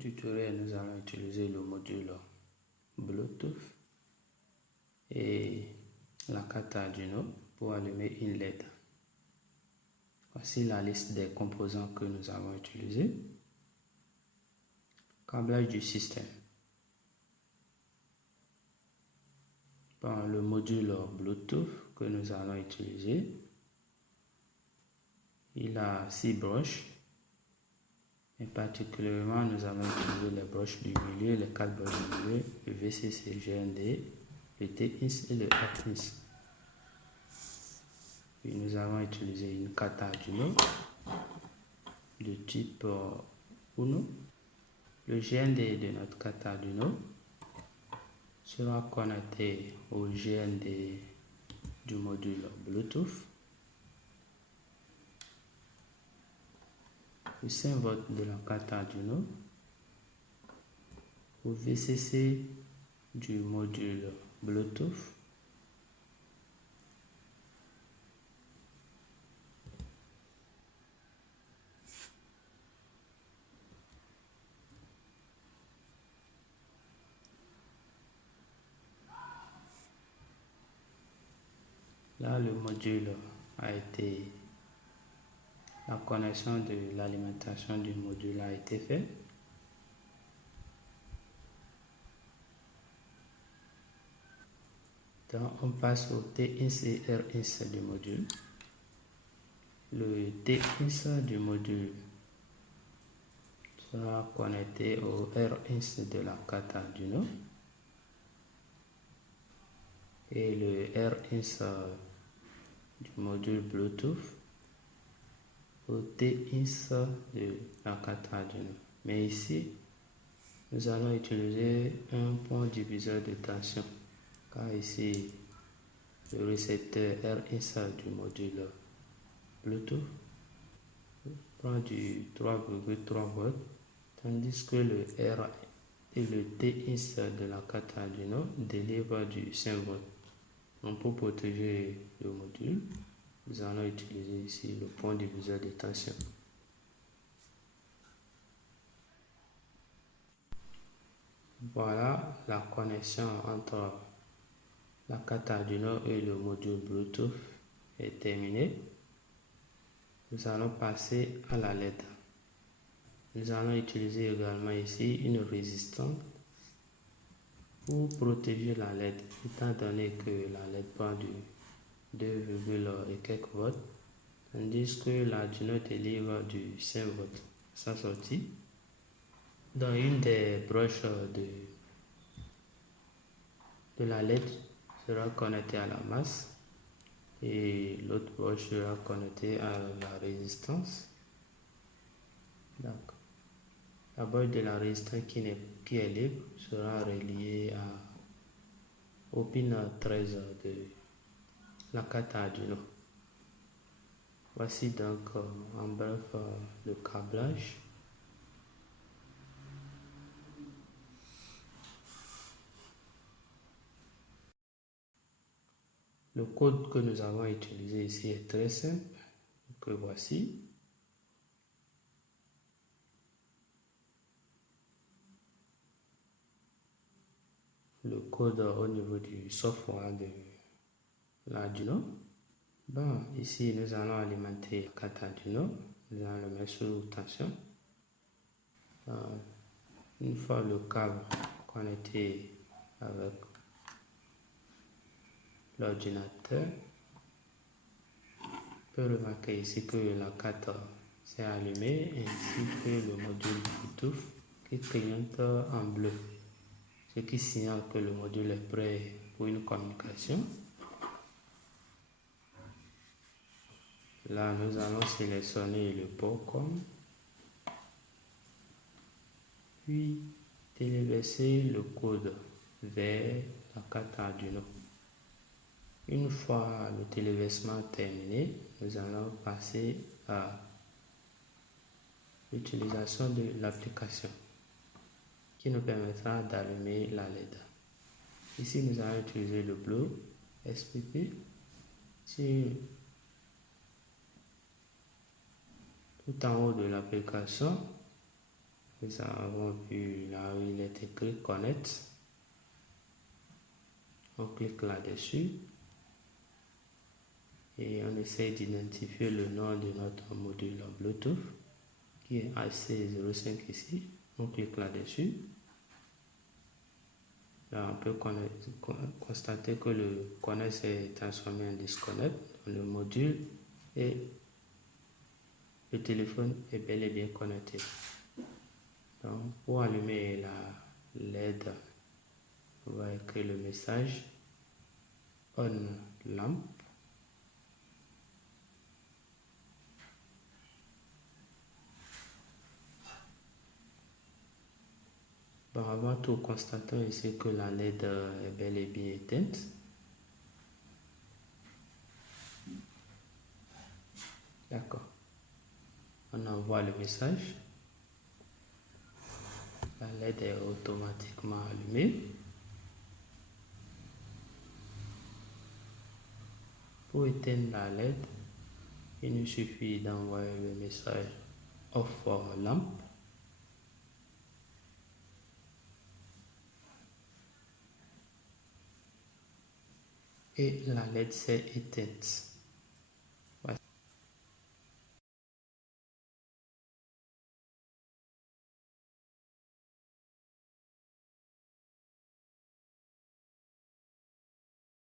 Tutoriel, nous allons utiliser le module Bluetooth et la carte Arduino pour allumer une LED. Voici la liste des composants que nous allons utiliser. Câblage du système. Le module Bluetooth que nous allons utiliser, il a 6 broches. Et particulièrement, nous allons utiliser les broches du milieu, les 4 broches du milieu, le VCC, GND, le T-INS et le R-INS. Puis nous allons utiliser une carte Arduino de type Uno. Le GND de notre carte Arduino sera connecté au GND du module Bluetooth. Le 5 volts de la carte Arduino au VCC du module Bluetooth. Là, le module a été... La connexion de l'alimentation du module a été faite. Donc, on passe au T-INS et R-INS du module. Le T-INS du module sera connecté au R-INS de la carte Arduino. Et le R-INS du module Bluetooth au T-INS de la carte Arduino. Mais ici, nous allons utiliser un pont diviseur de tension, car ici, le récepteur R-INS du module Bluetooth prend du 3,3 volts, tandis que le R et le T-INS de la carte Arduino délivrent du 5 volts. Donc, pour protéger le module, nous allons utiliser ici le pont diviseur de tension. Voilà, la connexion entre la carte Arduino et le module Bluetooth est terminée. Nous allons passer à la LED. Nous allons utiliser également ici une résistance pour protéger la LED, étant donné que la LED prend du 2, et quelques volts, tandis que l'Arduino délivre du 5 volts à sa sortie. Dans une des broches de la LED sera connectée à la masse et l'autre broche sera connectée à la résistance. Donc, la broche de la résistance qui est libre sera reliée au pin 13 de la carte Arduino. Voici donc en bref le câblage. Le code que nous avons utilisé ici est très simple, que voici. Le code au niveau du software de l'Arduino. Bon, ici nous allons alimenter la carte Arduino. Nous allons le mettre sous tension. Une fois le câble connecté avec l'ordinateur, on peut remarquer ici que la carte s'est allumée ainsi que le module Bluetooth qui clignote en bleu, ce qui signale que le module est prêt pour une communication. Là, nous allons sélectionner le port COM, puis téléverser le code vers la carte Arduino. Une fois le téléversement terminé, nous allons passer à l'utilisation de l'application qui nous permettra d'allumer la LED. Ici, nous allons utiliser le Blue SPP. Tout en haut de l'application, Nous avons vu là où il est écrit Connect. On clique là-dessus et on essaie d'identifier le nom de notre module Bluetooth qui est AC05 ici. On clique là-dessus. Là, on peut constater que le connect s'est transformé en disconnect dans le module et le téléphone est bel et bien connecté. Donc, pour allumer la LED, on va écrire le message on lamp. Bon, avant tout, constatons ici que la LED est bel et bien éteinte. D'accord. On envoie le message. La LED est automatiquement allumée. Pour éteindre la LED, il nous suffit d'envoyer le message off for lamp. Et la LED s'est éteinte.